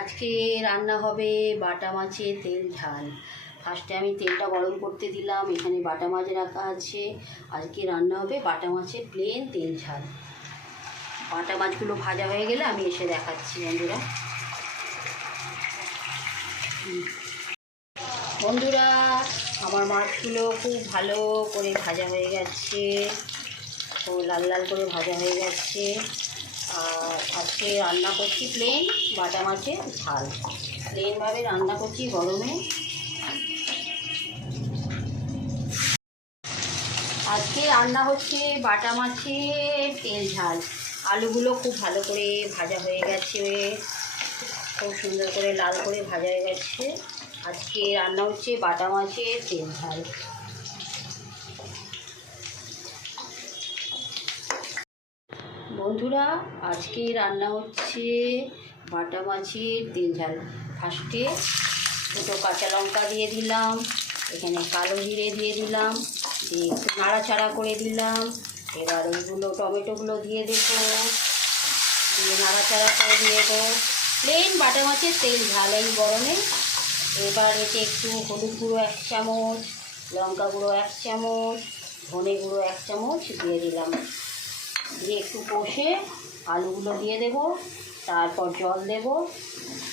আজকে রান্না হবে বাটা মাছের তেল ঝাল। ফার্স্টে আমি তেলটা গরম করতে দিলাম, এখানে বাটা মাছ রাখা আছে। আজকে রান্না হবে বাটা মাছের প্লেন তেল ঝাল। বাটা মাছগুলো ভাজা হয়ে গেলে আমি এসে দেখাচ্ছি বন্ধুরা। বন্ধুরা আমার মাছগুলো খুব ভালো করে ভাজা হয়ে গেছে, তো লাল লাল করে ভাজা হয়ে গেছে। আর আজকে রান্না করছি প্লেন বাটা মাছের ঝাল। প্লেনভাবে রান্না করছি গরমে। আজকে রান্না হচ্ছে বাটা মাছের তেল ঝাল। আলুগুলো খুব ভালো করে ভাজা হয়ে গেছে, খুব সুন্দর করে লাল করে ভাজা হয়ে গেছে। আজকে রান্না হচ্ছে বাটা মাছের তেল ঝাল। বন্ধুরা আজকে রান্না হচ্ছে বাটা মাছের তেল ঝাল। ফার্স্টে দুটো কাঁচা লঙ্কা দিয়ে দিলাম, এখানে কালো জিরে দিয়ে দিলাম, দিয়ে একটু নাড়াচাড়া করে দিলাম। এবার ওইগুলো টমেটোগুলো দিয়ে দেবো, দিয়ে নাড়াচাড়া করে দিয়ে দেবো। প্লেন বাটা মাছের তেল ঝাল এই গরমে। এবার এতে একটু হলুদ গুঁড়ো 1 চামচ, লঙ্কা গুঁড়ো 1 চামচ, ধনে গুঁড়ো 1 চামচ দিয়ে দিলাম। দিয়ে একটু কষে আলুগুলো দিয়ে দেব, তারপর জল দেব।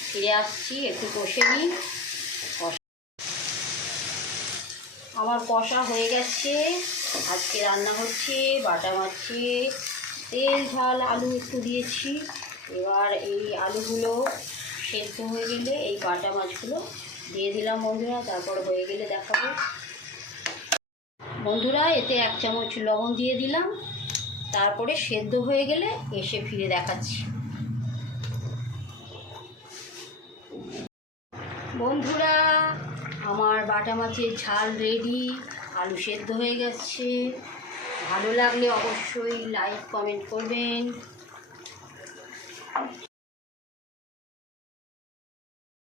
ফিরে আসছি, একটু কষে নিই। আমার কষা হয়ে গেছে। আজকে রান্না হচ্ছে বাটা মাছের তেল ঝাল। আলু একটু দিয়েছি। এবার এই আলুগুলো সেদ্ধ হয়ে গেলে এই বাটা মাছগুলো দিয়ে দিলাম বন্ধুরা, তারপর হয়ে গেলে দেখাবো। বন্ধুরা এতে 1 চামচ লবণ দিয়ে দিলাম, তারপরে সেদ্ধ হয়ে গেলে এসে ফিরে দেখাচ্ছি। বন্ধুরা আমার বাটা মাছের ঝাল রেডি, আলু সেদ্ধ হয়ে গেছে। ভালো লাগলে অবশ্যই লাইক কমেন্ট করবেন।